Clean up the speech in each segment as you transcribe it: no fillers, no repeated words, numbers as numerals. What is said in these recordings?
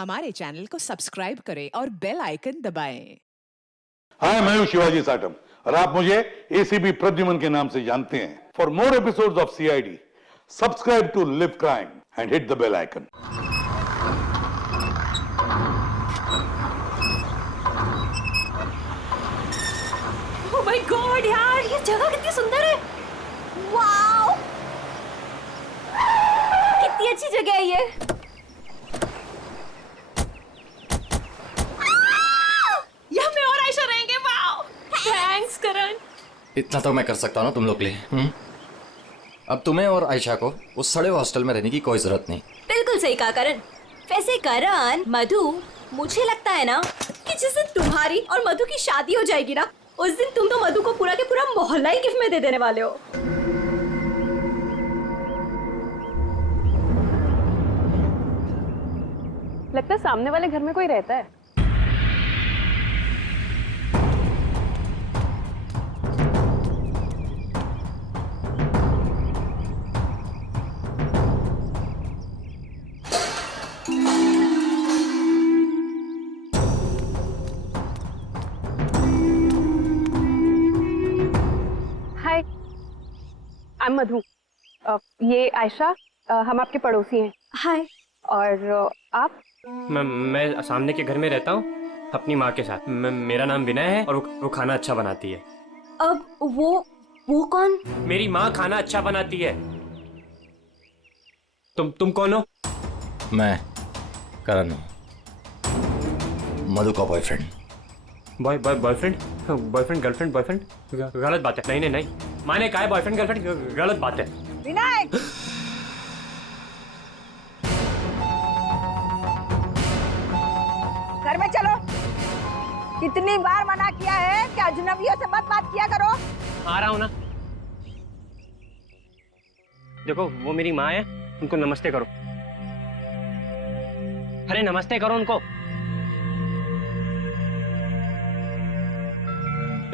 हमारे चैनल को सब्सक्राइब करें और बेल आइकन दबाएं। हाय, मैं हूं शिवाजी साटम और आप मुझे एसीपी प्रद्युमन के नाम से जानते हैं। For more episodes of CID, subscribe to Live Crime and hit the bell icon. Oh my god यार, ये जगह कितनी सुंदर है। वाओ, कितनी अच्छी जगह है ये। यहाँ मैं और आयशा रहेंगे। वाओ, थैंक्स करण। इतना तो मैं कर सकता हूँ ना तुम लोग के लिए। अब तुम्हें और आयशा को उस सड़े हॉस्टल में रहने की कोई जरूरत नहीं। बिल्कुल सही कहा करण। वैसे करण, मधु, मुझे लगता है ना कि जिस दिन तुम्हारी और मधु की शादी हो जाएगी ना, उस दिन तुम तो मधु को पूरा के पूरा मोहल्ला ही गिफ्ट में दे देने वाले हो। लगता है सामने वाले घर में कोई रहता है। हाय, आई एम मधु। ये आयशा, हम आपके पड़ोसी हैं। हाय। और आप? मैं सामने के घर में रहता हूँ अपनी माँ के साथ। मेरा नाम विनय है और वो खाना अच्छा बनाती है। अब वो कौन? मेरी माँ खाना अच्छा बनाती है। तुम कौन हो? मैं करण हूँ, मधु का बॉयफ्रेंड। बॉयफ्रेंड गर्लफ्रेंड बॉयफ्रेंड गलत बात है। नहीं, माने कहा है बॉयफ्रेंड गर्लफ्रेंड, गलत बात है। विनय, घर में चलो। कितनी बार मना किया है कि अजनबियों से मत बात किया करो। आ रहा हूँ ना। देखो, वो मेरी माँ है, उनको नमस्ते करो। अरे नमस्ते करो उनको।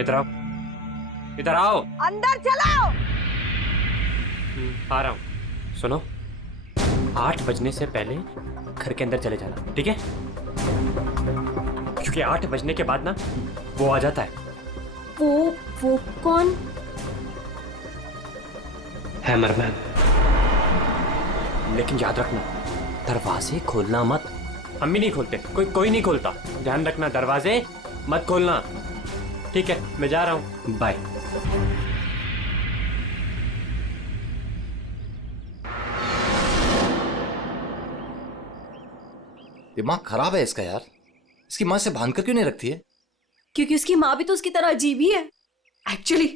इधर आओ, इधर आओ। अंदर चलो। आ रहा हूँ। सुनो, 8 बजने से पहले घर के अंदर चले जाना, ठीक है? क्योंकि 8 बजने के बाद ना वो आ जाता है। वो कौन? हैमरमैन। लेकिन याद रखना, दरवाजे खोलना मत। हम भी नहीं खोलते, कोई नहीं खोलता। ध्यान रखना, दरवाजे मत खोलना, ठीक है? मैं जा रहा हूँ, बाय। दिमाग खराब है इसका यार। इसकी माँ से बांध कर क्यों नहीं रखती है? क्योंकि उसकी माँ भी तो उसकी तरह अजीब ही है एक्चुअली।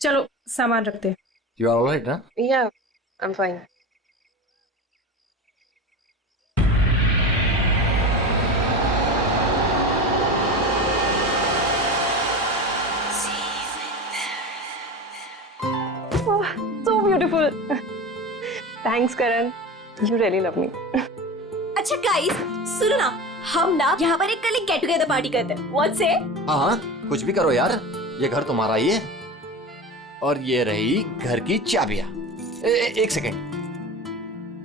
चलो सामान रखते हैं। यू आर ऑलराइट ना? या, I am fine. So beautiful. Thanks Karan, you really love me. अच्छा गाइस, सुनो ना, हम ना यहाँ पर एक कल गेट टुगेदर पार्टी करते हैं। What say? हाँ, कुछ भी करो यार। ये घर तुम्हारा ही है और ये रही घर की चाबियां। एक सेकेंड,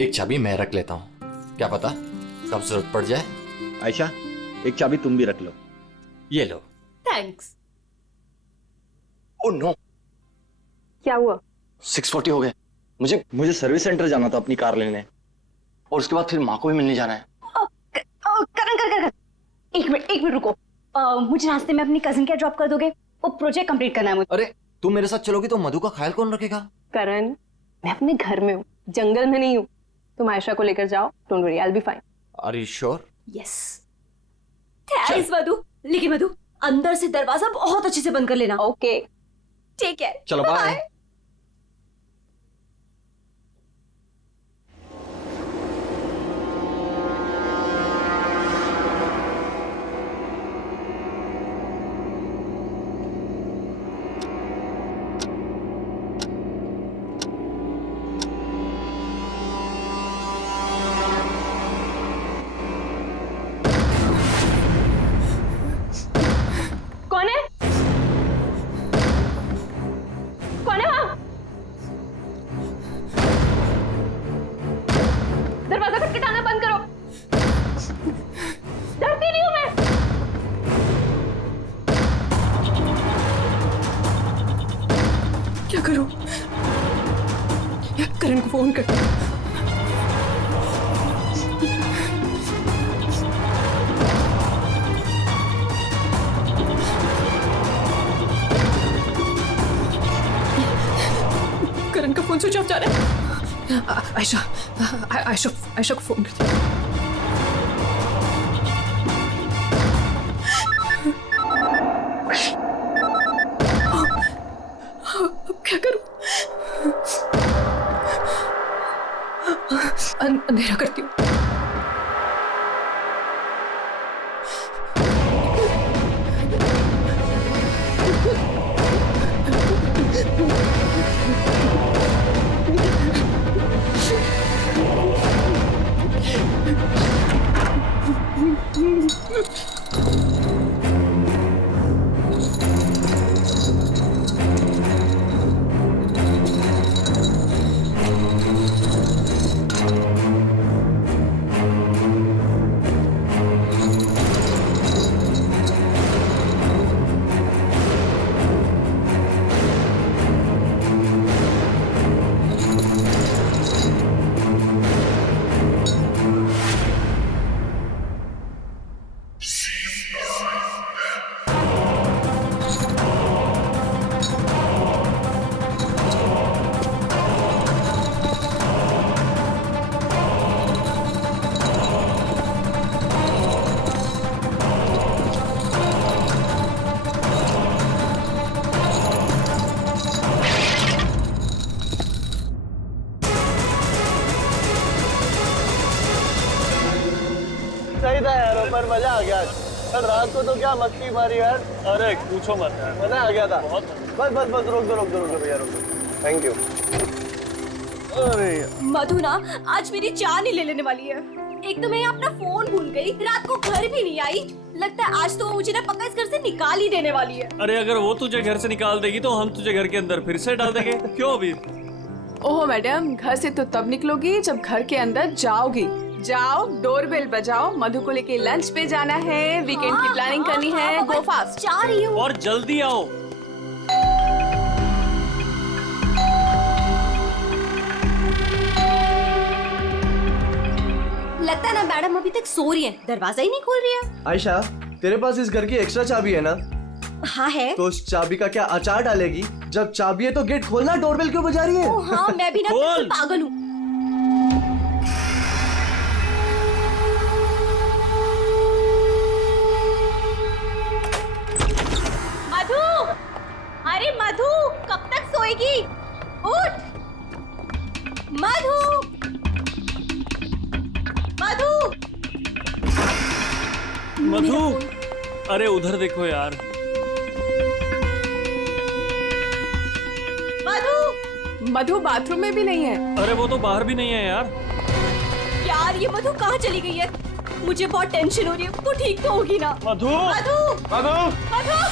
एक चाबी मैं रख लेता हूँ, क्या पता कब जरूरत पड़ जाए। आयशा, एक चाबी तुम भी रख लो। ये लो। Thanks. ओह नो, क्या हुआ? 6:40 हो गए। मुझे सर्विस सेंटर जाना था अपनी कार लेने, और उसके बाद फिर माँ को भी मिलने जाना है। करण, एक मिनट रुको। मुझे रास्ते में अपनी कजिन क्या ड्रॉप कर दोगे? वो प्रोजेक्ट कंप्लीट करना है मुझे। अरे तुम मेरे साथ चलोगी तो मधु का ख्याल कौन रखेगा? करण, मैं अपने घर में हूँ, जंगल में नहीं हूँ। तुम आयशा को लेकर जाओ, don't worry, I will be fine. Are you sure? Yes. Thanks Madhu. लेकिन मधु, अंदर से दरवाजा बहुत अच्छे से बंद कर लेना। ओके, ठीक है, चलो बाय। कौन है? डरती नहीं हूँ मैं। क्या करूं? यार करण को फोन कर। करण का फोन स्विच ऑफ जा रहा है। आयशा को फोन करती हूँ। अब क्या करूं? अंधेरा करती हूँ। सही था यार, पर मजा आ गया। कल रात को तो क्या मस्ती मारी यार। अरे पूछो मत यार, मजा आ गया था बहुत। बस रोक दो भैया, रोक दो। Thank you. अरे मधु ना आज मेरी जान ही ले लेने वाली है। एक तो मैं अपना फोन भूल गई, रात को घर भी नहीं आई। लगता है आज तो वो मुझे ना पक्का इस घर से निकाल ही देने वाली है। अरे अगर वो तुझे घर से निकाल देगी तो हम तुझे घर के अंदर फिर से डाल देंगे। क्यों अभी? ओहो मैडम, घर से तो तब निकलोगी जब घर के अंदर जाओगी। जाओ, डोरबेल बजाओ, मधु को लेके लंच पे जाना है, वीकेंड की प्लानिंग करनी है। गो फास्ट। जा रही हूँ। और जल्दी आओ। लगता है ना मैडम अभी तक सो रही है, दरवाजा ही नहीं खोल रही है। आयशा, तेरे पास इस घर की एक्स्ट्रा चाबी है ना? हाँ है। तो उस चाबी का क्या अचार डालेगी? जब चाबी है तो गेट खोलना, डोरबेल क्यों बजा रही है? ओ हाँ, मैं भी ना बिल्कुल पागल हूँ। मधु, अरे मधु, कब तक सोएगी? उठ, मधु, मधु, मधु, अरे उधर देखो यार। मधु बाथरूम में भी नहीं है। अरे वो तो बाहर भी नहीं है यार। यार ये मधु कहाँ चली गई है? मुझे बहुत टेंशन हो रही है। तू ठीक तो होगी ना? मधु, मधु, मधु, मधु,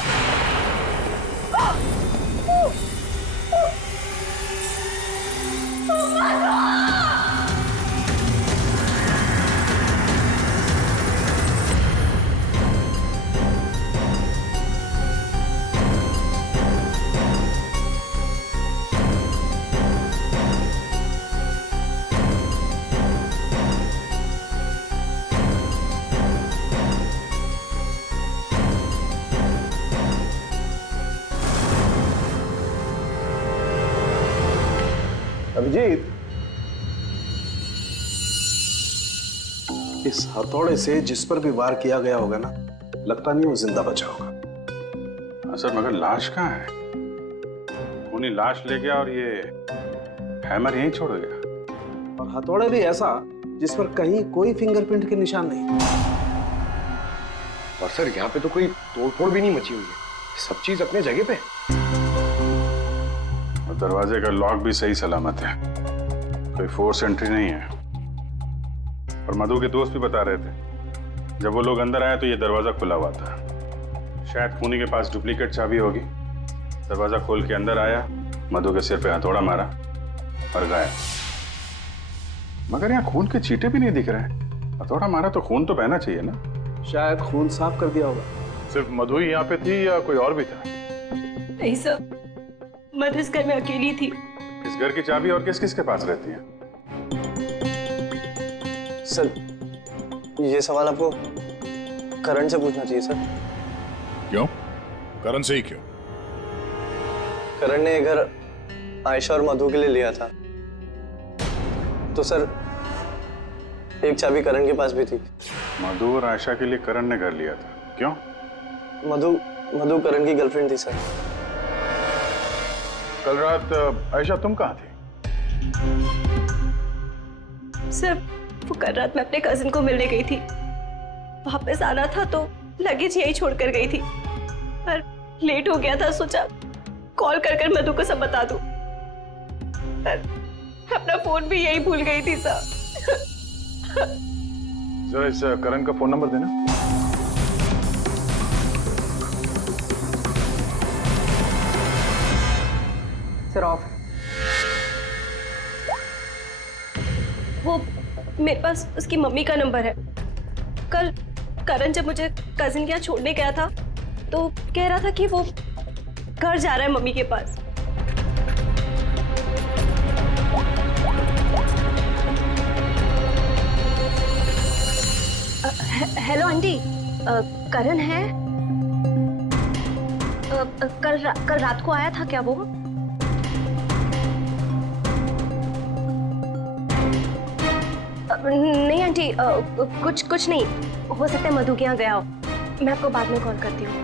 अभिजीत, इस हथौड़े से जिस पर भी वार किया गया होगा ना, लगता नहीं वो जिंदा बचा होगा। सर मगर लाश कहाँ है? खूनी लाश ले गया और ये हैमर यहीं छोड़ गया। और हथौड़ा भी ऐसा जिस पर कहीं कोई फिंगरप्रिंट के निशान नहीं। और सर यहाँ पे तो कोई तोड़फोड़ भी नहीं मची हुई है, सब चीज अपने जगह पे। दरवाजे का लॉक भी सही सलामत है, कोई फोर्स एंट्री नहीं है। और मधु के दोस्त भी बता रहे थे जब वो लोग अंदर आए तो ये दरवाजा खुला हुआ था। शायद खूनी के पास डुप्लीकेट चाबी होगी। दरवाजा खोल के अंदर आया, मधु के सिर पे हथौड़ा मारा और गायब। मगर यहाँ खून के चीटे भी नहीं दिख रहे हैं। थोड़ा मारा तो खून तो बहना चाहिए ना। शायद खून साफ कर दिया होगा। सिर्फ मधु ही यहाँ पे थी या कोई और भी था? नहीं सर, मधु इस घर में अकेली थी। इस घर की चाबी और किस किस के पास रहती है? सर, ये सवाल आपको करण से पूछना चाहिए सर। क्यों? करण से ही क्यों? करण ने ये घर आयशा और मधु के लिए लिया था, तो सर एक चाबी करण के पास भी थी। मधु और आयशा के लिए करण ने घर लिया था, क्यों? मधु करण की गर्लफ्रेंड थी सर। कल रात आयशा तुम कहाँ थी? सर, वो कल रात मैं अपने कजिन को मिलने गई थी। वापस आना था तो लगेज यही छोड़कर गई थी, पर लेट हो गया था, सोचा कॉल कर मधु को सब बता दूं, पर अपना फोन भी यही भूल गई थी सर। जरा इस करण का फोन नंबर देना। Sir of. वो मेरे पास उसकी मम्मी का नंबर है। कल करण जब मुझे कजिन के यहाँ छोड़ने गया था तो कह रहा था कि वो घर जा रहा है मम्मी के पास। हेलो आंटी, करण है? कल रात को आया था क्या वो? नहीं आंटी, कुछ नहीं, हो सकता है मधु के यहाँ गया हो। मैं आपको बाद में कॉल करती हूँ।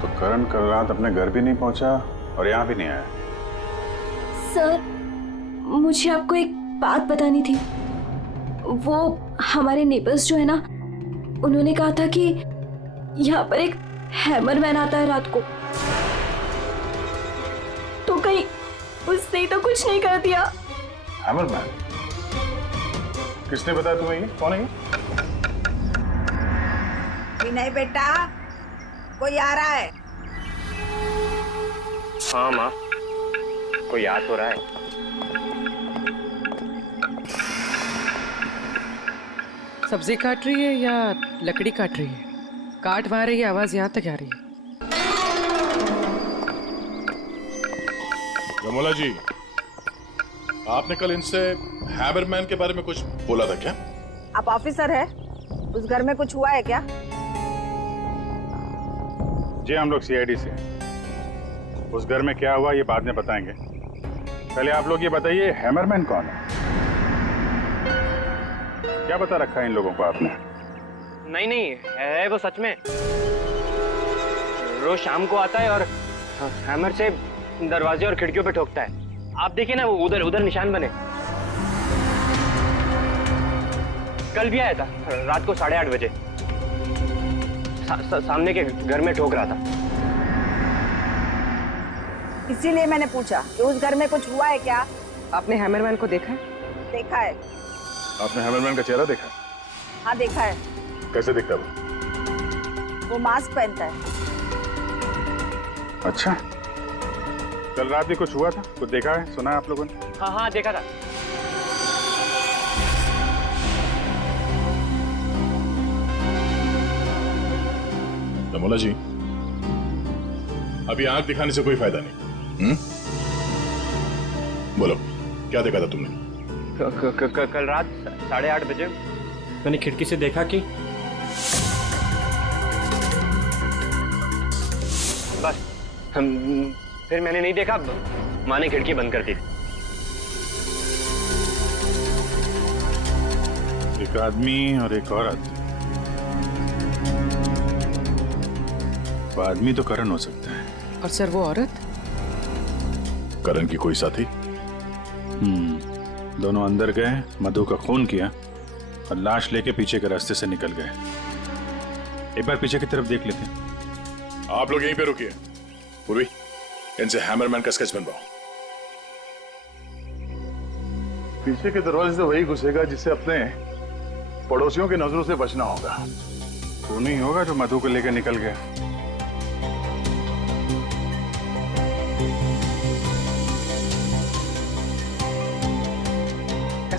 तो करण कल रात अपने घर भी नहीं पहुंचा और यहाँ भी नहीं आया। सर, मुझे आपको एक बात बतानी थी। वो हमारे नेबर्स जो है ना, उन्होंने कहा था कि यहाँ पर एक हैमरमैन आता है रात को, तो कहीं उसने ही तो कुछ नहीं कर दिया। हैमरमैन? किसने बताया तुम्हें? ये कौन है? विनय बेटा, कोई आ रहा है? हाँ माँ, कोई याद हो रहा है। सब्जी काट रही है या लकड़ी काट रही है? काट वहां रही है, आवाज यहाँ तक आ रही है। रमोला जी, आपने कल इनसे हैमरमैन के बारे में कुछ बोला था क्या? आप ऑफिसर है, उस घर में कुछ हुआ है क्या? जी हम लोग सीआईडी से। उस घर में क्या हुआ ये बाद में बताएंगे। पहले आप लोग ये बताइए, हैमरमैन कौन है? क्या बता रखा है इन लोगों को आपने? नहीं, है वो सच में। रोज शाम को आता है और हैमर से दरवाजे और खिड़कियों पे ठोकता है। आप देखिए ना, वो उधर निशान बने। कल भी आया था रात को 8:30 बजे। सामने के घर में ठोक रहा था। इसीलिए मैंने पूछा कि उस घर में कुछ हुआ है क्या? आपने हैमरमैन को देखा है? देखा है। आपने हैमरमैन का चेहरा देखा? हाँ देखा है। कैसे दिखता है वो मास्क पहनता है। अच्छा, कल रात भी कुछ हुआ था? कुछ देखा है, सुना है आप लोगों ने? हाँ देखा था। रमोला जी, अभी आंख दिखाने से कोई फायदा नहीं। बोलो, क्या देखा था तुमने? कल रात 8:30 बजे मैंने खिड़की से देखा कि बस फिर मैंने नहीं देखा। माँ ने खिड़की बंद कर दी। एक आदमी और एक औरत। वो आदमी तो करण हो सकता है। और सर वो औरत? करण की कोई साथी? दोनों अंदर गए, मधु का खून किया और लाश लेके पीछे के रास्ते से निकल गए। एक बार पीछे की तरफ देख लेते हैं। आप लोग यहीं पे रुकिए। पूर्वी, इनसे हैमरमैन का स्केच बनवाओ। पीछे के दरवाजे से वही घुसेगा जिससे अपने पड़ोसियों की नजरों से बचना होगा। वो नहीं होगा जो मधु को लेकर निकल गया।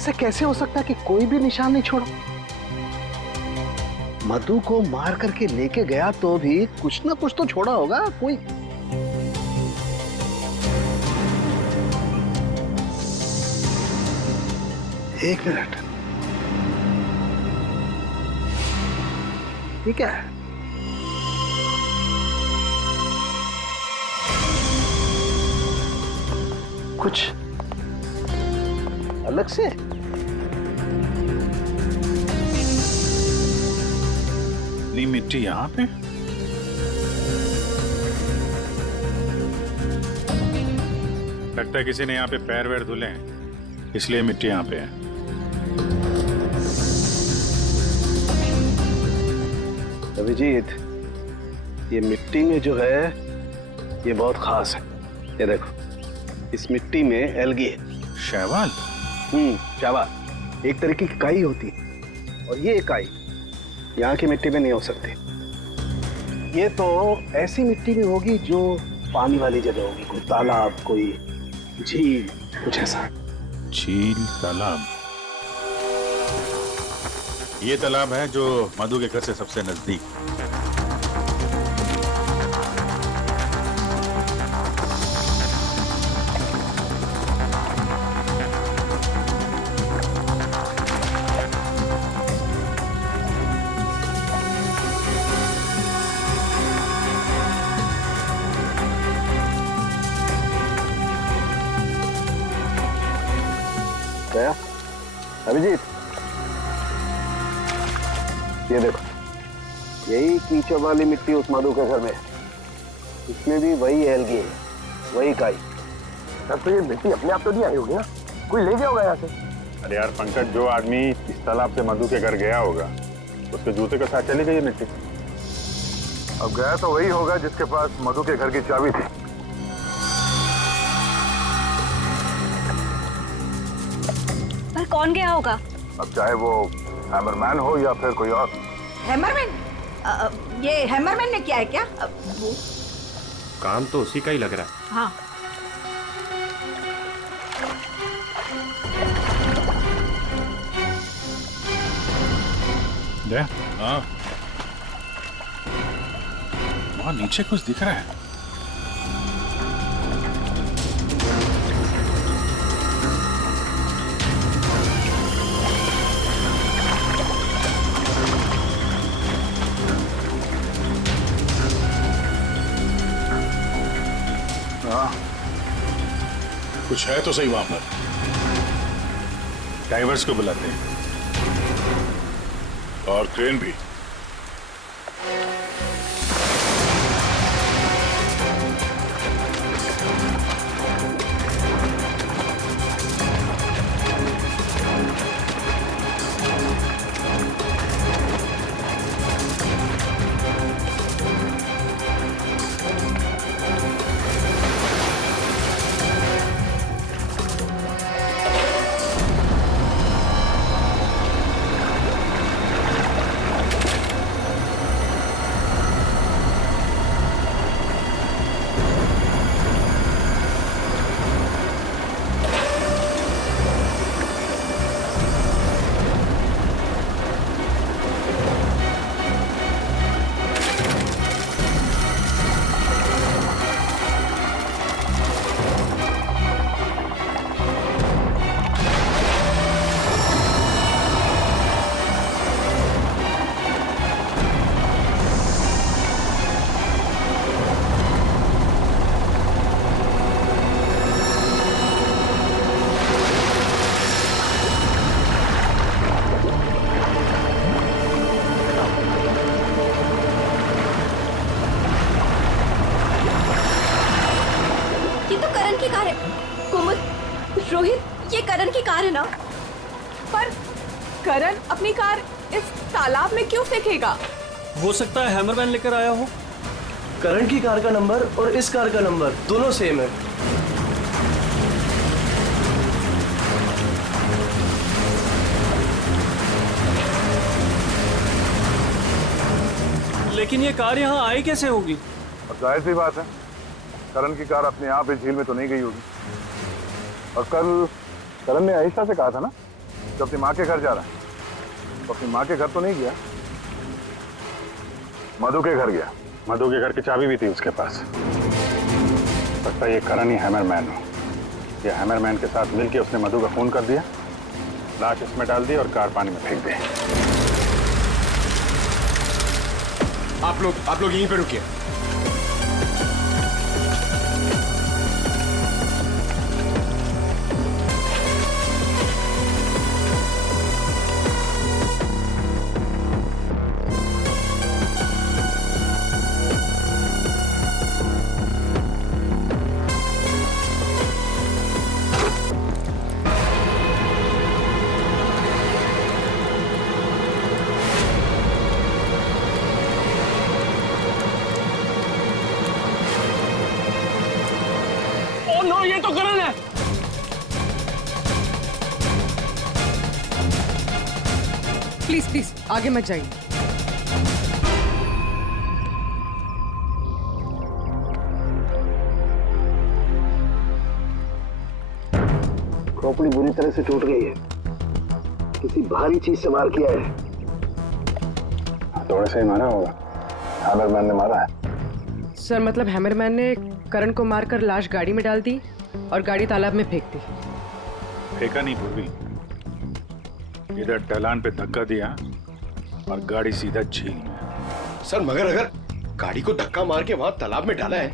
ऐसे कैसे हो सकता है कि कोई भी निशान नहीं छोड़ा? मधु को मार करके लेके गया तो भी कुछ ना कुछ तो छोड़ा होगा कोई। एक मिनट, ठीक है, कुछ अलग से। नी मिट्टी यहाँ पे? लगता है किसी ने यहाँ पे पैर वैर धुले हैं, इसलिए मिट्टी यहाँ पे है। अभिजीत, ये मिट्टी में जो है ये बहुत खास है। ये देखो, इस मिट्टी में एल्गी है। शैवाल? शैवाल एक तरीके की काई होती है, और ये काई यहाँ की मिट्टी में नहीं हो सकती। ये तो ऐसी मिट्टी में होगी जो पानी वाली जगह होगी, कोई तालाब, कोई झील, कुछ ऐसा। झील, तालाब? ये तालाब है जो मधु के घर से सबसे नजदीक। गया अभिजीत, ये देखो, यही कीचड़ वाली मिट्टी उस मधु के घर में है। इसमें भी वही एल्गी है, वही काई। तब तो ये मिट्टी अपने आप तो नहीं आई होगी ना, कोई ले गया होगा यहाँ से। अरे यार पंकज, जो आदमी इस तालाब से मधु के घर गया होगा उसके जूते के साथ चली गई मिट्टी। अब गया तो वही होगा जिसके पास मधु के घर की चाबी थी। पर कौन गया होगा? अब चाहे वो हैमरमैन हो या फिर कोई और। हैमरमैन? ये हैमरमैन ने किया है क्या? काम तो उसी का ही लग रहा है। हाँ। हाँ, वहां नीचे कुछ दिख रहा है। कुछ है तो सही वहां पर। डाइवर्स को बुलाते हैं और क्रेन भी। रोहित, ये करण की कार है ना? पर करण अपनी कार इस तालाब में क्यों फेंकेगा? हो सकता है हैमरमैन लेकर आया हो। करण की कार का नंबर और इस कार का नंबर दोनों सेम है। लेकिन ये कार यहाँ आई कैसे होगी? अब जाहिर सी बात है, करण की कार अपने आप इस झील में तो नहीं गई होगी। और कल करण ने आयशा से कहा था ना तो अपनी माँ के घर जा रहा है। तो अपनी माँ के घर तो नहीं गया, मधु के घर गया। मधु के घर की चाबी भी थी उसके पास। लगता है ये करण ही हैमरमैन हो। ये हैमरमैन के साथ मिलके उसने मधु का खून कर दिया, लाश इसमें डाल दी और कार पानी में फेंक दी। आप लोग यहीं पे रुकिए। ये तो करण है। प्लीज प्लीज आगे मत जाइए। खोपड़ी बुरी तरह से टूट गई है। किसी भारी चीज से मार किया है। थोड़े से ही मारा होगा। हैमरमैन ने मारा है। सर मतलब हैमरमैन ने करण को मारकर लाश गाड़ी में डाल दी और गाड़ी तालाब में फेंक दी। फेंका नहीं पूर्वी, इधर ढलान पे धक्का दिया और गाड़ी सीधा झील में। सर मगर अगर गाड़ी को धक्का मार के वहां तालाब में डाला है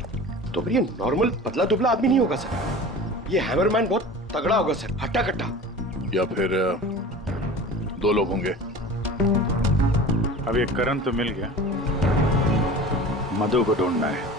तो फिर ये नॉर्मल पतला दुबला आदमी नहीं होगा सर। ये हैमरमैन बहुत तगड़ा होगा सर, हट्टा कट्टा। या फिर दो लोग होंगे। अब ये करण तो मिल गया, मधु को ढूंढना है।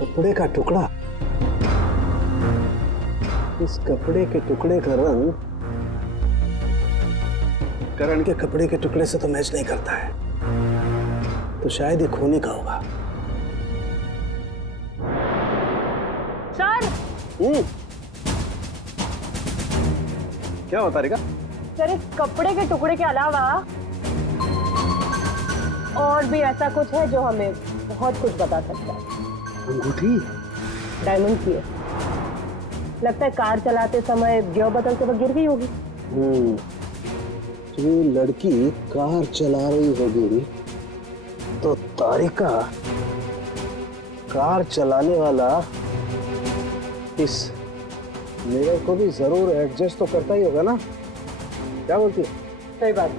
कपड़े का टुकड़ा। इस कपड़े के टुकड़े का रंग करण के कपड़े के टुकड़े से तो मैच नहीं करता है, तो शायद ये खूनी का होगा। सर क्या होता रहेगा? सर इस कपड़े के टुकड़े के अलावा और भी ऐसा कुछ है जो हमें बहुत कुछ बता सकता है। अंगूठी डायमंड की है। लगता है कार चलाते समय गियर बदलते वक्त गिर गई होगी। तो ये लड़की कार चला रही होगी तो तारिका कार चलाने वाला इस मिरर को भी जरूर एडजस्ट तो करता ही होगा ना? क्या बोलती है? सही बात।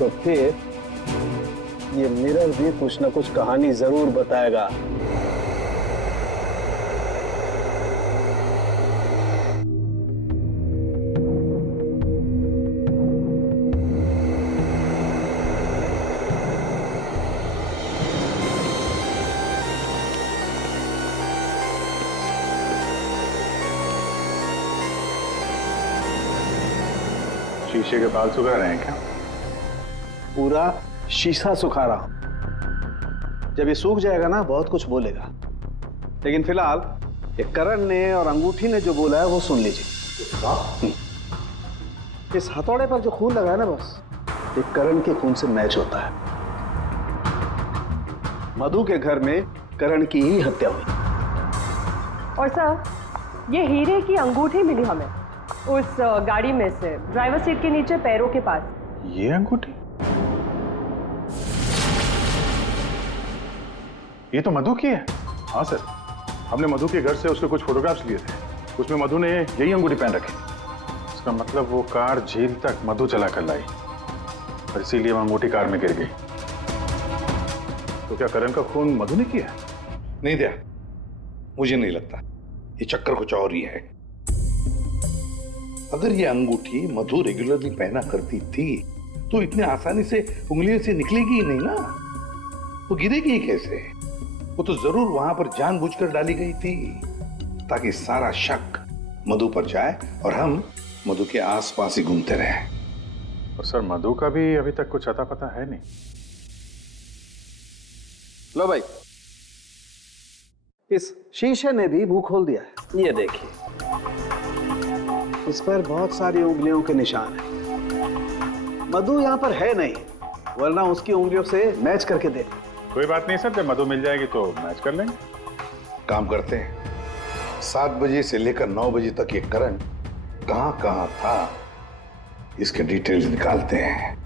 तो फिर ये मिरर भी कुछ ना कुछ कहानी जरूर बताएगा। शीशे के बाल सुखा रहे हैं क्या? पूरा शीशा सुखा रहा हूं। जब ये सूख जाएगा ना बहुत कुछ बोलेगा, लेकिन फिलहाल ये करण ने और अंगूठी ने जो बोला है वो सुन लीजिए। इस हथौड़े पर जो खून लगा है ना, बस ये करण के खून से मैच होता है। मधु के घर में करण की ही हत्या हुई। और सर ये हीरे की अंगूठी मिली हमें उस गाड़ी में से, ड्राइवर सीट के नीचे पैरों के पास। ये अंगूठी? ये तो मधु की है। हाँ सर, हमने मधु के घर से उसके कुछ फोटोग्राफ्स लिए थे, उसमें मधु ने यही अंगूठी पहन रखी। इसका मतलब वो कार झील तक मधु चला कर लाई और इसीलिए वो अंगूठी कार में गिर गई। तो क्या करण का खून मधु ने किया? नहीं दिया, मुझे नहीं लगता। ये चक्कर कुछ और ही है। अगर ये अंगूठी मधु रेगुलरली पहना करती थी तो इतने आसानी से उंगलियों से निकलेगी ही नहीं ना। वो गिरेगी कैसे? वो तो जरूर वहां पर जानबूझकर डाली गई थी ताकि सारा शक मधु पर जाए और हम मधु के आसपास ही घूमते रहे। और सर मधु का भी अभी तक कुछ अता पता है नहीं। लो भाई, इस शीशे ने भी मुंह खोल दिया है। ये देखिए, इस पर बहुत सारी उंगलियों के निशान हैं। मधु यहाँ पर है नहीं, वरना उसकी उंगलियों से मैच करके दे। कोई बात नहीं सर, जब मधु मिल जाएगी तो मैच कर लेंगे। काम करते हैं, 7 बजे से लेकर 9 बजे तक ये करण कहां कहां था इसके डिटेल्स निकालते हैं।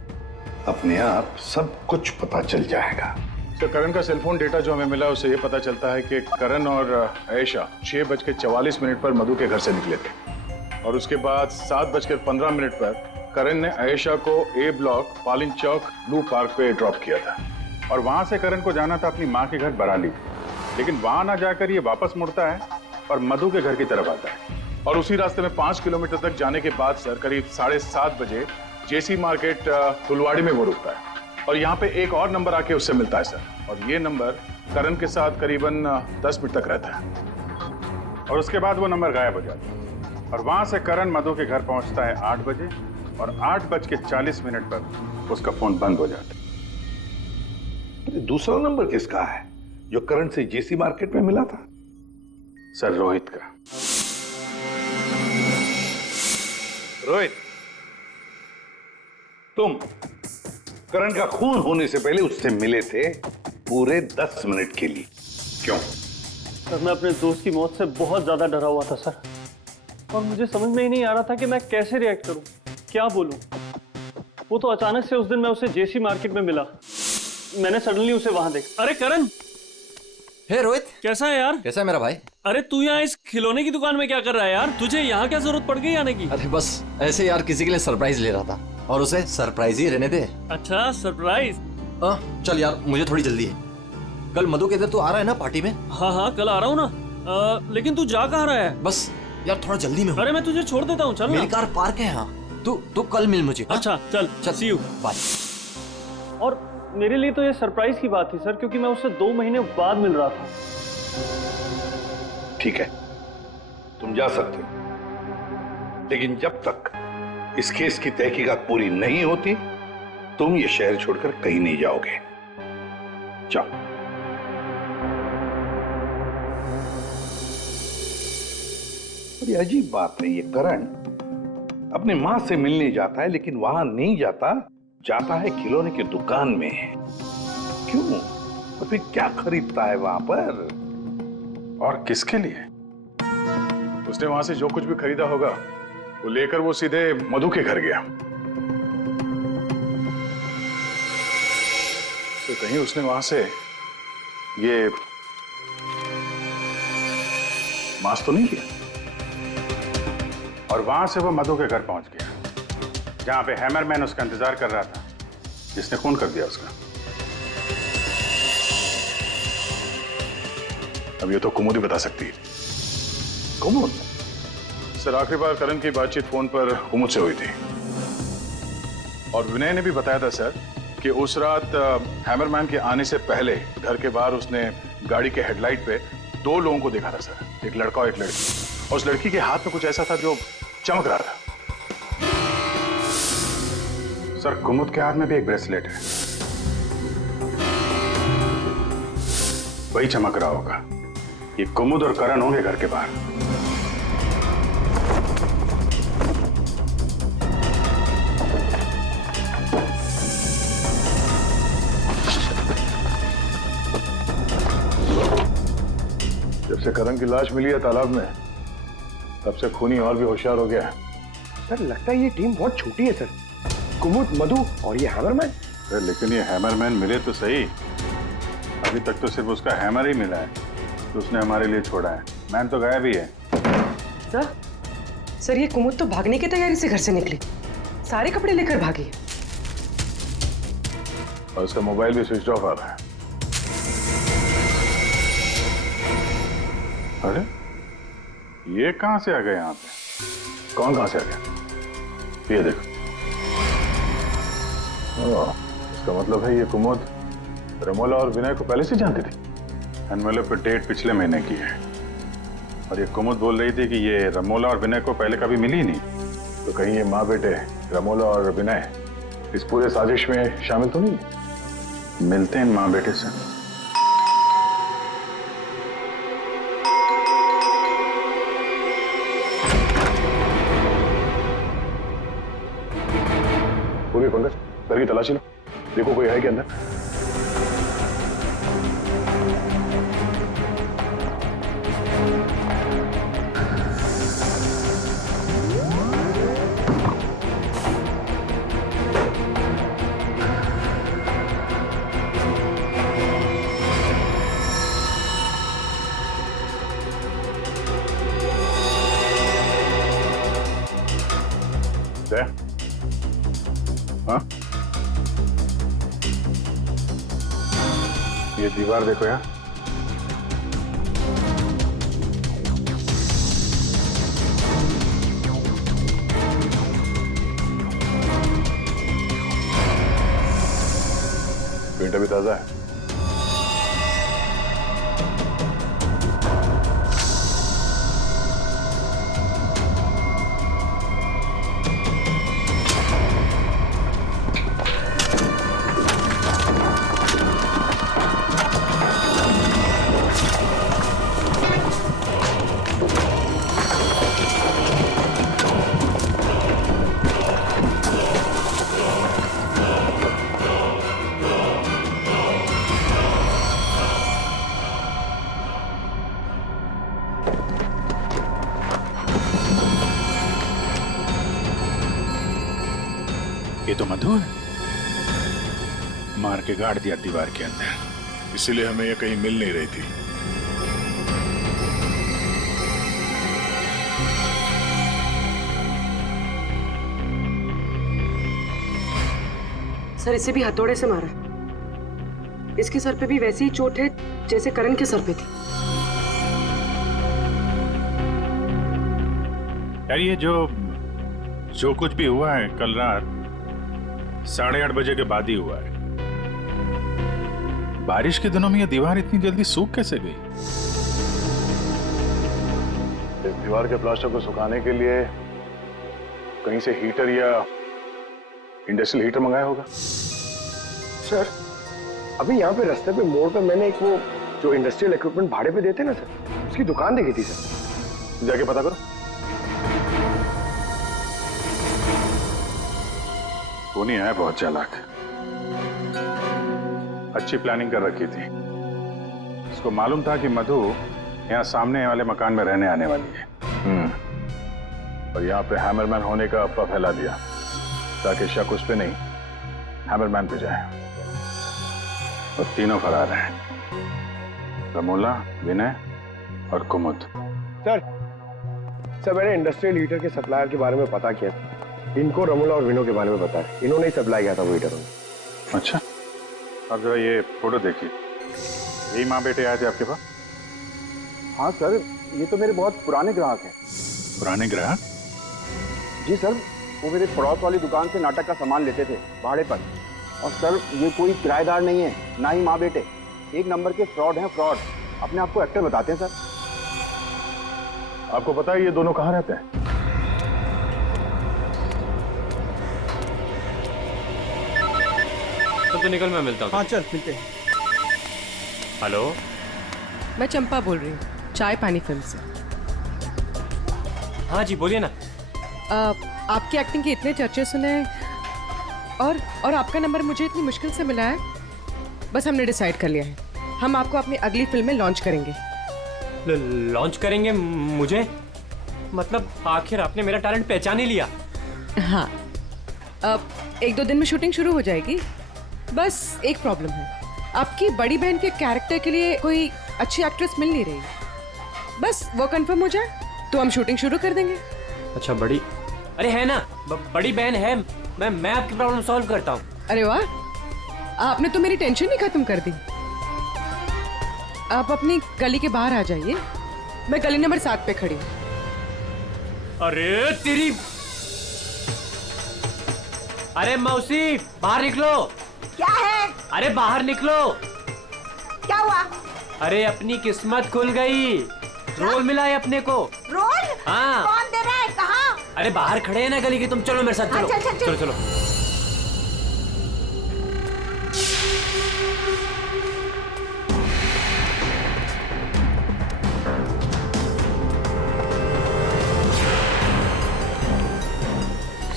अपने आप सब कुछ पता चल जाएगा। तो करण का सेलफोन डेटा जो हमें मिला उससे ये पता चलता है कि करण और आयशा 6:44 पर मधु के घर से निकले थे और उसके बाद 7:15 पर करण ने आयशा को ए ब्लॉक पालिन चौक ब्लू पार्क पे ड्रॉप किया था और वहां से करण को जाना था अपनी माँ के घर बराली, लेकिन वहां ना जाकर ये वापस मुड़ता है और मधु के घर की तरफ आता है और उसी रास्ते में 5 किलोमीटर तक जाने के बाद सर करीब 7:30 बजे जेसी मार्केट फुलवाड़ी में वो रुकता है और यहाँ पे एक और नंबर आके उससे मिलता है सर, और ये नंबर करण के साथ करीबन 10 मिनट तक रहता है और उसके बाद वो नंबर गायब हो जाता है और वहां से करण मधु के घर पहुंचता है 8 बजे और 8:40 पर उसका फोन बंद हो जाता है। दूसरा नंबर किसका है जो करण से जेसी मार्केट में मिला था? सर रोहित का। रोहित, तुम करण का खून होने से पहले उससे मिले थे पूरे 10 मिनट के लिए, क्यों? सर मैं अपने दोस्त की मौत से बहुत ज्यादा डरा हुआ था सर, और मुझे समझ में ही नहीं आ रहा था कि मैं कैसे रिएक्ट करूं, क्या बोलूं। वो तो अचानक से उस दिन मैं उसे जेसी मार्केट में मिला, मैंने सडनली उसे वहां देखा। अरे करण! हे रोहित, कैसा है यार? कैसा है मेरा भाई? अरे तू यहाँ इस खिलौने की दुकान में क्या कर रहा है यार? तुझे यहाँ क्या जरूरत पड़ गई आने की? अरे बस ऐसे यार, किसी के लिए सरप्राइज ले रहा था और उसे सरप्राइज ही रहने दे। अच्छा सरप्राइज? चल यार, मुझे थोड़ी जल्दी है। कल मधु के इधर तू आ रहा है ना पार्टी में? हाँ कल आ रहा हूँ ना, लेकिन तू जा कहाँ रहा है? बस यार थोड़ा जल्दी में हूँ। अरे मैं तुझे छोड़ देता हूँ, चल। मेरी कार पार्क है यहाँ, तू कल मिल मुझे। अच्छा चल, सी यू, बाय। और मेरे लिए तो ये सरप्राइज की बात थी सर, क्योंकि मैं उससे 2 महीने बाद मिल रहा था। ठीक है, तुम जा सकते हो, लेकिन जब तक इस केस की तहकीकात पूरी नहीं होती तुम ये शहर छोड़कर कहीं नहीं जाओगे। जाओ। बड़ी अजीब बात है, ये करण अपनी मां से मिलने जाता है लेकिन वहां नहीं जाता है खिलौने की दुकान में। क्यों? और फिर क्या खरीदता है वहां पर? और किसके लिए? उसने वहां से जो कुछ भी खरीदा होगा वो लेकर वो सीधे मधु के घर गया। तो कहीं उसने वहां से ये मास्क तो नहीं लिया? और वहां से वो मधु के घर पहुंच गया जहां पे हैमरमैन उसका इंतजार कर रहा था, जिसने खून कर दिया उसका। अब ये तो कुमुद ही बता सकती है। कुमुद? सर आखिरी बार करण की बातचीत फोन पर कुमुद से हुई थी और विनय ने भी बताया था सर कि उस रात हैमरमैन के आने से पहले घर के बाहर उसने गाड़ी के हेडलाइट पे 2 लोगों को देखा था सर, एक लड़का और एक लड़की, और उस लड़की के हाथ में कुछ ऐसा था जो चमक रहा था। सर कुमुद के हाथ में भी एक ब्रेसलेट है, वही चमक रहा होगा। ये कुमुद और करण होंगे घर के बाहर। जब से करण की लाश मिली है तालाब में, तब से खूनी और भी होशियार हो गया है। सर लगता है ये टीम बहुत छोटी है सर, कुमुद, मधु और ये हैमरमैन। लेकिन ये हैमरमैन मिले तो सही, अभी तक तो सिर्फ उसका हैमर ही मिला है तो उसने हमारे लिए छोड़ा है। मैन तो गायब ही है। सर ये कुमुद तो भागने की तैयारी से घर से निकली, सारे कपड़े लेकर भागी और उसका मोबाइल भी स्विच ऑफ आ रहा है। अरे ये कहां से आ गए यहाँ पे? कौन कहां से आ गया? ये देखो, इसका मतलब है ये कुमुद रमोला और विनय को पहले से जानती थी? एनवेलप पे डेट पिछले महीने की है और ये कुमुद बोल रही थी कि ये रमोला और विनय को पहले कभी मिली ही नहीं। तो कहीं ये माँ बेटे रमोला और विनय इस पूरे साजिश में शामिल तो नहीं है? मिलते हैं इन माँ बेटे से। पूरी पंकज घर की तलाशी लो, देखो कोई है क्या अंदर। हाँ? ये दीवार देखो यार, पेंट अभी ताजा है। ये तो मधु है, मार के गाड़ दिया दीवार के अंदर, इसीलिए हमें ये कहीं मिल नहीं रही थी। सर इसे भी हथौड़े से मारा। इसके सर पे भी वैसी ही चोट है जैसे करण के सर पे थी। यार ये जो कुछ भी हुआ है कल रात 8:30 बजे के बाद ही हुआ है। बारिश के दिनों में ये दीवार इतनी जल्दी सूख कैसे गई? इस दीवार के प्लास्टर को सुखाने के लिए कहीं से हीटर या इंडस्ट्रियल हीटर मंगाया होगा। सर अभी यहाँ पे रास्ते पे मोड़ पे मैंने एक वो जो इंडस्ट्रियल इक्विपमेंट भाड़े पे देते ना सर, उसकी दुकान देखी थी सर। जाके पता करो। टोनी है बहुत चालाक, अच्छी प्लानिंग कर रखी थी। उसको मालूम था कि मधु यहाँ सामने वाले मकान में रहने आने वाली है। और यहाँ पे हैमरमैन होने का अफवाह फैला दिया ताकि शक उस पे नहीं हैमरमैन पे जाए। और तीनों फरार हैं, रमोला, विनय और कुमुद। सर मैंने इंडस्ट्रियल हीटर के सप्लायर के बारे में पता किया। इनको रमोला और विनो के बारे में पता है, इन्होंने ही सप्लाई किया था वो हीटर। अच्छा, अब जरा ये फोटो देखिए, यही माँ बेटे आए थे आपके पास? हाँ सर, ये तो मेरे बहुत पुराने ग्राहक हैं। पुराने ग्राहक? जी सर, वो मेरे पड़ोस वाली दुकान से नाटक का सामान लेते थे भाड़े पर। और सर ये कोई किराएदार नहीं है, ना ही माँ बेटे, एक नंबर के फ्रॉड हैं, फ्रॉड। अपने आपको एक्टर बताते हैं सर। आपको पता है ये दोनों कहाँ रहते हैं? तो निकल, मैं मिलता हूँ। हाँ चल मिलते हैं। हेलो, मैं चंपा बोल रही हूँ, चाय पानी फिल्म से। हाँ जी बोलिए ना। आपकी एक्टिंग के इतने चर्चे सुने और आपका नंबर मुझे इतनी मुश्किल से मिला है। बस हमने डिसाइड कर लिया है, हम आपको अपनी अगली फिल्म में लॉन्च करेंगे। लॉन्च करेंगे मुझे? मतलब आखिर आपने मेरा टैलेंट पहचान ही लिया? हाँ, अब 1-2 दिन में शूटिंग शुरू हो जाएगी। बस एक प्रॉब्लम है, आपकी बड़ी बहन के कैरेक्टर के लिए कोई अच्छी एक्ट्रेस मिल नहीं रही। बस वो कंफर्म हो जाए तो हम शूटिंग शुरू कर देंगे। अच्छा बड़ी, अरे है ना, बड़ी बहन है। मैं आपकी प्रॉब्लम सॉल्व करता हूँ। अरे वाह, आपने तो मेरी टेंशन ही खत्म कर दी। आप अपनी गली के बाहर आ जाइए, मैं गली नंबर 7 पे खड़ी हूँ। अरे तेरी, अरे मौसी बाहर निकलो। क्या है? अरे बाहर निकलो। क्या हुआ? अरे अपनी किस्मत खुल गई, रोल मिला है अपने को। रोल? हाँ। कौन दे रहा है? कहाँ? अरे बाहर खड़े हैं ना गली के, तुम चलो मेरे साथ, चलो चल, चल, चल। चलो चलो।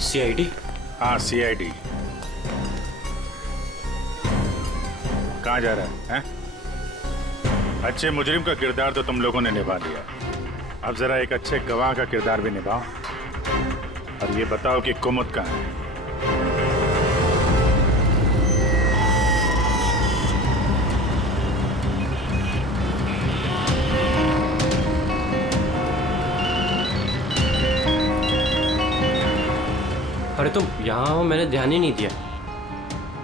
CID? हाँ CID। कहाँ जा रहा है? अच्छे मुजरिम का किरदार तो तुम लोगों ने निभा दिया, अब जरा एक अच्छे गवाह का किरदार भी निभाओ और ये बताओ कि कुमुद कहाँ है? अरे तुम यहाँ हो, मैंने ध्यान ही नहीं दिया।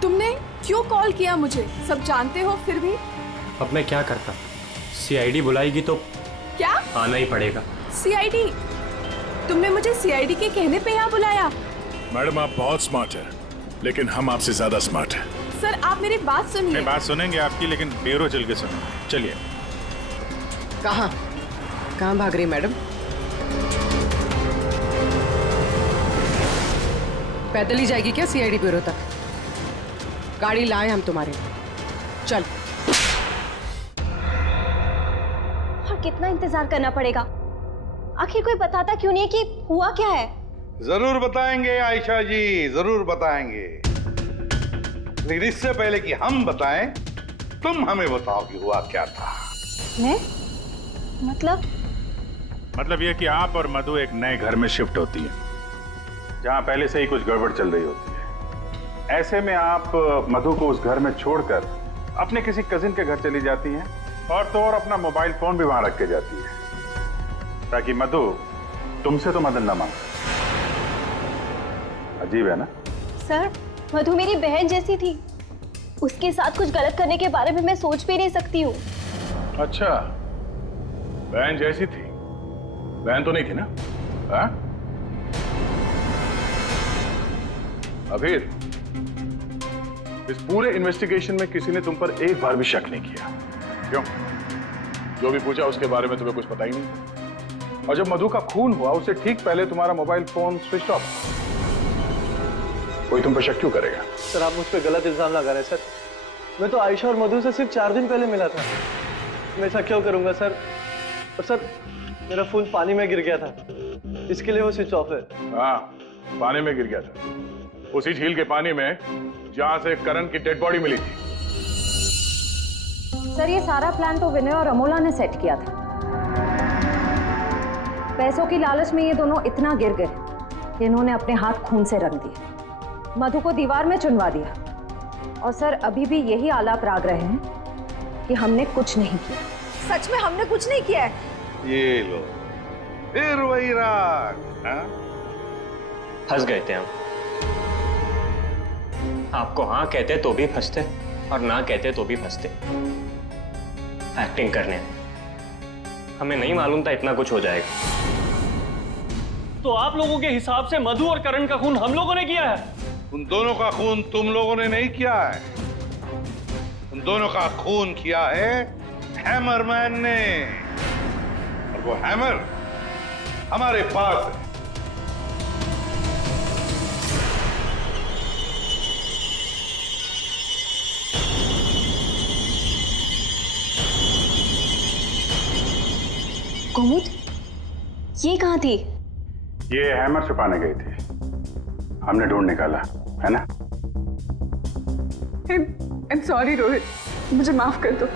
तुमने क्यों कॉल किया मुझे? सब जानते हो फिर भी? अब मैं क्या करता? CID बुलाएगी तो क्या? आना ही पड़ेगा। CID? तुमने मुझे CID के कहने पे यहाँ बुलाया? मैडम आप बहुत स्मार्ट है, लेकिन हम आपसे ज्यादा स्मार्ट हैं। सर आप मेरी बात सुनिए। नहीं, बात सुनेंगे आपकी, लेकिन ब्यूरो चल के सुनेंगे। चलिए। कहाँ भाग रही मैडम? पैदल ही जाएगी क्या CID ब्यूरो तक? गाड़ी लाए हम तुम्हारे लिए, चल। और कितना इंतजार करना पड़ेगा? आखिर कोई बताता क्यों नहीं कि हुआ क्या है? जरूर बताएंगे आयशा जी, जरूर बताएंगे, लेकिन इससे पहले कि हम बताएं, तुम हमें बताओ कि हुआ क्या था। मैं? मतलब ये कि आप और मधु एक नए घर में शिफ्ट होती है, जहां पहले से ही कुछ गड़बड़ चल रही होती है। ऐसे में आप मधु को उस घर में छोड़कर अपने किसी कजिन के घर चली जाती हैं, और तो और अपना मोबाइल फोन भी वहां रख के जाती है, ताकि मधु तुमसे तो मदद न मांगे। अजीब है ना? सर, मधु मेरी बहन जैसी थी, उसके साथ कुछ गलत करने के बारे में मैं सोच भी नहीं सकती हूँ। अच्छा, बहन जैसी थी? बहन तो नहीं थी ना? हाँ? अभीर, इस पूरे इन्वेस्टिगेशन में किसी ने तुम पर एक बार भी शक नहीं किया, क्यों? जो भी पूछा उसके बारे में तुम्हें कुछ पता ही नहीं। और जब मधु का खून हुआ उससे ठीक पहले तुम्हारा मोबाइल फोन स्विच ऑफ, कोई तुम पर शक क्यों करेगा? सर आप मुझ पर गलत इल्जाम लगा रहे हैं सर। मैं तो आयशा और मधु से सिर्फ 4 दिन पहले मिला था। मैं ऐसा क्यों करूंगा सर? और सर मेरा फोन पानी में गिर गया था, इसके लिए वो स्विच ऑफ है। हाँ, पानी में गिर गया था, उसी झील के पानी में जहां से करण की डेड बॉडी मिली थी। सर ये सारा प्लान तो विनय और अमोला ने सेट किया था। पैसों की लालच में ये दोनों इतना गिर गए कि इन्होंने अपने हाथ खून से रंग दिए, मधु को दीवार में चुनवा दिया, और सर अभी भी यही आलाप राग रहे हैं कि हमने कुछ नहीं किया। सच में हमने कुछ नहीं किया है? ये लो, फिर वही राग। फंस गए थे हम। आपको हाँ कहते तो भी फंसते, और ना कहते तो भी फंसते। एक्टिंग करने हमें नहीं मालूम था इतना कुछ हो जाएगा। तो आप लोगों के हिसाब से मधु और करण का खून हम लोगों ने किया है? उन दोनों का खून तुम लोगों ने नहीं किया है, उन दोनों का खून किया है हैमरमैन ने, और वो हैमर हमारे पास है। कुमुद, ये कहाँ थी? ये हैमर छुपाने गई थी, हमने ढूंढ निकाला, है ना? I'm sorry रोहित, मुझे माफ कर दो।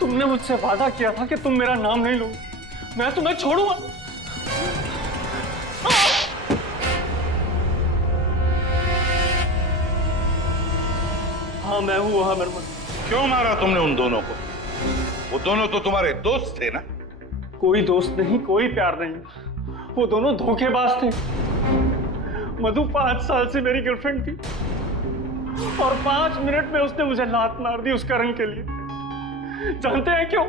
तुमने मुझसे वादा किया था कि तुम मेरा नाम नहीं लोगे, मैं तुम्हें छोड़ूंगा। हाँ मैं हूँ वहां मरमत। क्यों मारा तुमने उन दोनों को? वो दोनों तो तुम्हारे दोस्त थे ना? कोई दोस्त नहीं, कोई प्यार नहीं, वो दोनों धोखेबाज थे। मधु 5 साल से मेरी गर्लफ्रेंड थी, और 5 मिनट में उसने मुझे लात मार दी उस करण के लिए। जानते हैं क्यों?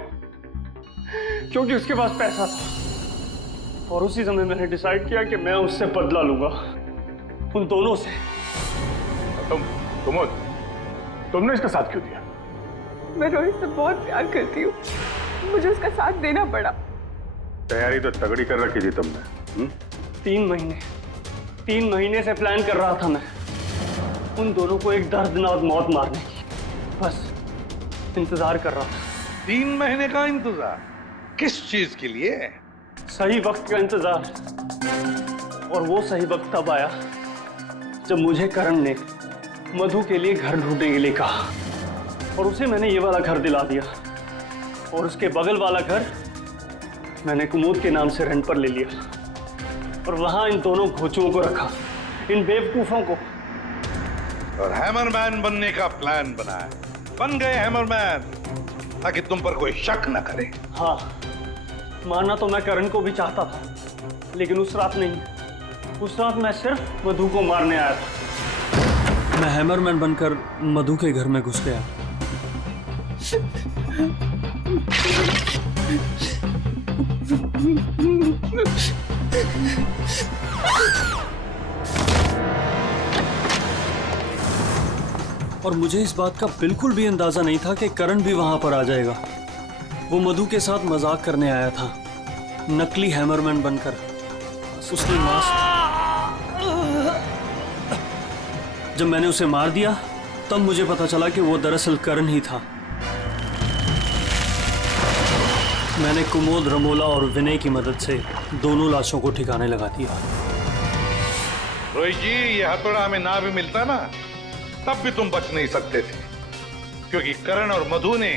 क्योंकि उसके पास पैसा था, और उसी समय मैंने डिसाइड किया कि मैं उससे बदला लूंगा, उन दोनों से। तुमने इसका साथ क्यों दिया? मैं रोहित से बहुत प्यार करती हूँ, मुझे उसका साथ देना पड़ा। तैयारी तो तगड़ी कर रखी थी तुमने। 3 महीने से प्लान कर रहा था मैं उन दोनों को एक दर्दनाक मौत मारने की। बस इंतजार कर रहा था। 3 महीने का इंतजार? किस चीज के लिए? सही वक्त का इंतजार। और वो सही वक्त तब आया जब मुझे करण ने मधु के लिए घर ढूंढने के लिए कहा, और उसे मैंने ये वाला घर दिला दिया, और उसके बगल वाला घर मैंने कुमुद के नाम से रेंट पर ले लिया, और वहां इन दोनों घोचुओं को रखा, इन बेवकूफों को। और हैमरमैन बनने का प्लान बनाया। बन गए हैमरमैन ताकि तुम पर कोई शक न करे। हाँ, मारना तो मैं करण को भी चाहता था, लेकिन उस रात नहीं। उस रात मैं सिर्फ मधु को मारने आया था। मैं हैमरमैन बनकर मधु के घर में घुस गया। और मुझे इस बात का बिल्कुल भी अंदाजा नहीं था कि करण भी वहां पर आ जाएगा। वो मधु के साथ मजाक करने आया था, नकली हैमरमैन बनकर। उसने मास्क, जब मैंने उसे मार दिया तब मुझे पता चला कि वो दरअसल करण ही था। मैंने कुमोद, रमोला और विनय की मदद से दोनों लाशों को ठिकाने लगा दिया। रोहित जी, ये हथौड़ा हमें ना भी मिलता ना, तब भी तुम बच नहीं सकते थे, क्योंकि करण और मधु ने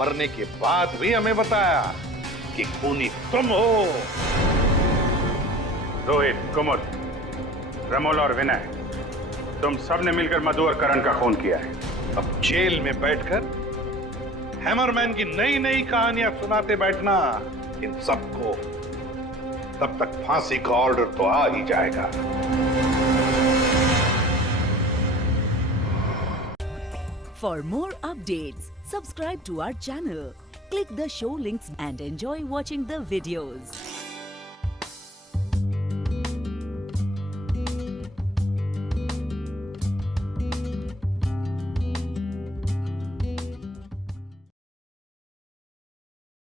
मरने के बाद भी हमें बताया कि खूनी तुम हो। रोहित, कुमुद, रमोला और विनय, तुम सब ने मिलकर मधु और करण का खून किया है। अब जेल में बैठकर हैमरमैन की नई नई कहानियां सुनाते बैठना इन सबको, तब तक फांसी का ऑर्डर तो आ ही जाएगा। For more updates, subscribe to our channel, click the show links and enjoy watching the videos.